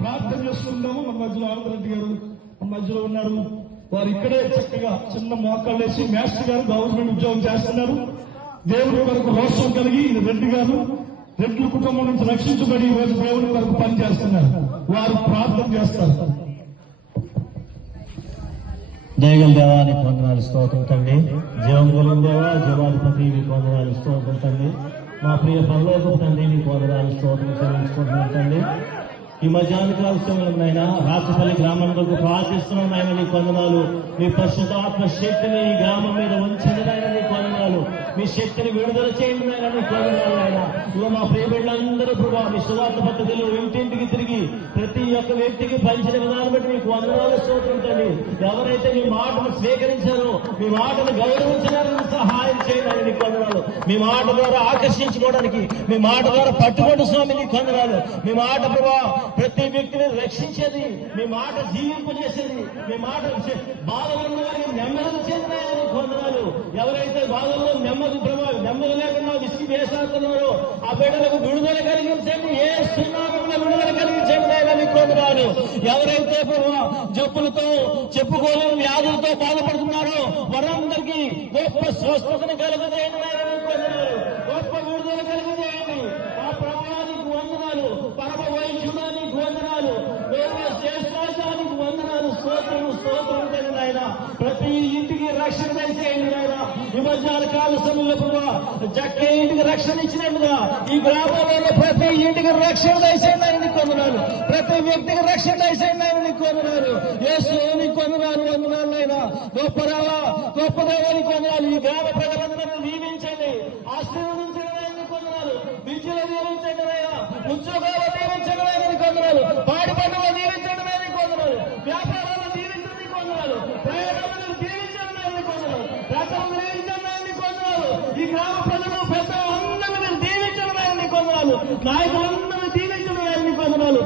ప్రార్థన చేసుకుంటాము. మన మధ్యలో ఆనందరెడ్డి గారు మన మధ్యలో ఉన్నారు. వారు ఇక్కడే చక్కగా చిన్న మోకాళ్ళు వేసి మాస్టర్ గారు గవర్నమెంట్ ఉద్యోగం చేస్తున్నారు. దేవుడి కొరకు రోషం కలిగి రెడ్డి గారు రెడ్ల కుటుంబం నుంచి రక్షించబడి ఈ రోజు దేవుడి కొరకు పనిచేస్తున్నారు. వారు ప్రార్థన చేస్తారు. దయగల దేవానికి వందనాలు స్తోత్రం తండ్రి. జీవం కలిగిన దేవా, జీవాధిపతి మీకు వందనాలు స్తోత్రం తండ్రి. మా ప్రియ పరలోకపు తండ్రి మీకు వందనాలు స్తోత్రం చెల్లించుకుంటున్నాను తండ్రి. ఈ మధ్యాహ్న కాల సమయంలో నాయన రాచపల్లి గ్రామం వరకు ప్రార్థిస్తున్నాం నాయన, నీకు వందనాలు. మీ పరిశుద్ధాత్మ శక్తిని ఈ గ్రామం మీద ఉంచండి నాయన, నీకు వందనాలు. మీ శక్తిని విడుదల చేయండి నాయన, నీకు వందనాలు నాయన. ఇక మా ప్రియ బిడ్డలందరూ కూడా మీ సువార్త పద్ధతిలో ఇంటింటికి తిరిగి ప్రతి ఒక్క వ్యక్తికి పంచిన విధానం బట్టి మీకు వందనాలు స్తోత్రండి. ఎవరైతే మీ మాటను స్వీకరించారో, మీ మాటను గౌరవించడానికి సహాయం చేయాలని నీకు వందనాలు. మీ మాట ద్వారా ఆకర్షించుకోవడానికి, మీ మాట ద్వారా పట్టుబడి స్వామి నీకు వందనాలు. మీ మాట ప్రభావ ప్రతి వ్యక్తిని రక్షించేది, మీ మాట జీవింపజేసేది, మీ మాట బాధలు ఉన్న వారికి నెమ్మది చెందినాయని వందనాలు. ఎవరైతే బాధల్లో నెమ్మది లేకుండా విసిగి వేసాడుతున్నారో ఆ బిడ్డలకు విడుదల కలిగించండి. ఏ సున్నామంలో విడుదల కలిగించండి అని కొందరు. ఎవరైతే జబ్బులతో చెప్పుకోలేని వ్యాధులతో బాధపడుతున్నారో వారందరికీ గొప్ప స్వస్థతను కలుగజేయండి, గొప్ప విడుదల కలిగజేయండి. ఆ ప్రభావానికి వందనాలు, పరమ వైద్యుడానికి వందనాలు, శ్రేష్ఠానికి వందనాలు. స్తోత్రం కలిగిన ఆయన ప్రతి ఇంటికి రక్షణ దయచేయండి ఆయన. ఈ మధ్యాహ్న కాల సమయంలో జక్క ఇంటికి రక్షణ ఇచ్చినట్టుగా ఈ గ్రామంలో ప్రతి ఇంటికి రక్షణ దయచేయండి ఆయన కొందనాలు. ప్రతి వ్యక్తికి రక్షణ దయచేయండి ఆయన నీకు వందనాలు. యేసు నీకు వందనాలు, వందనాలు ఆయన. గొప్ప దేవానికి వందనాలు. ఈ గ్రామ ప్రజలందరూ దీవించండి, ఆశీర్వదించండి ఆయన కొందనాలు. విద్యలో దీవించండి ఆయన, ఉద్యోగాలు దీవించండి ఆయన కొందనాలు, పాడి పండుగ దీవించండి ఆయన కొందనాలు, వ్యాపారాలు దీవించండి కొందనాలు, ప్రయాణాలను దీవించండి ఆయన కొందనాలు, రకాలు దీవించండి ఆయన కొందనాలు. ఈ గ్రామ ప్రజలు పెద్ద అందరినీ దీవించండి ఆయన కొందనాలు, నాయకులందరూ దీవించండి ఆయన కొందనాలు.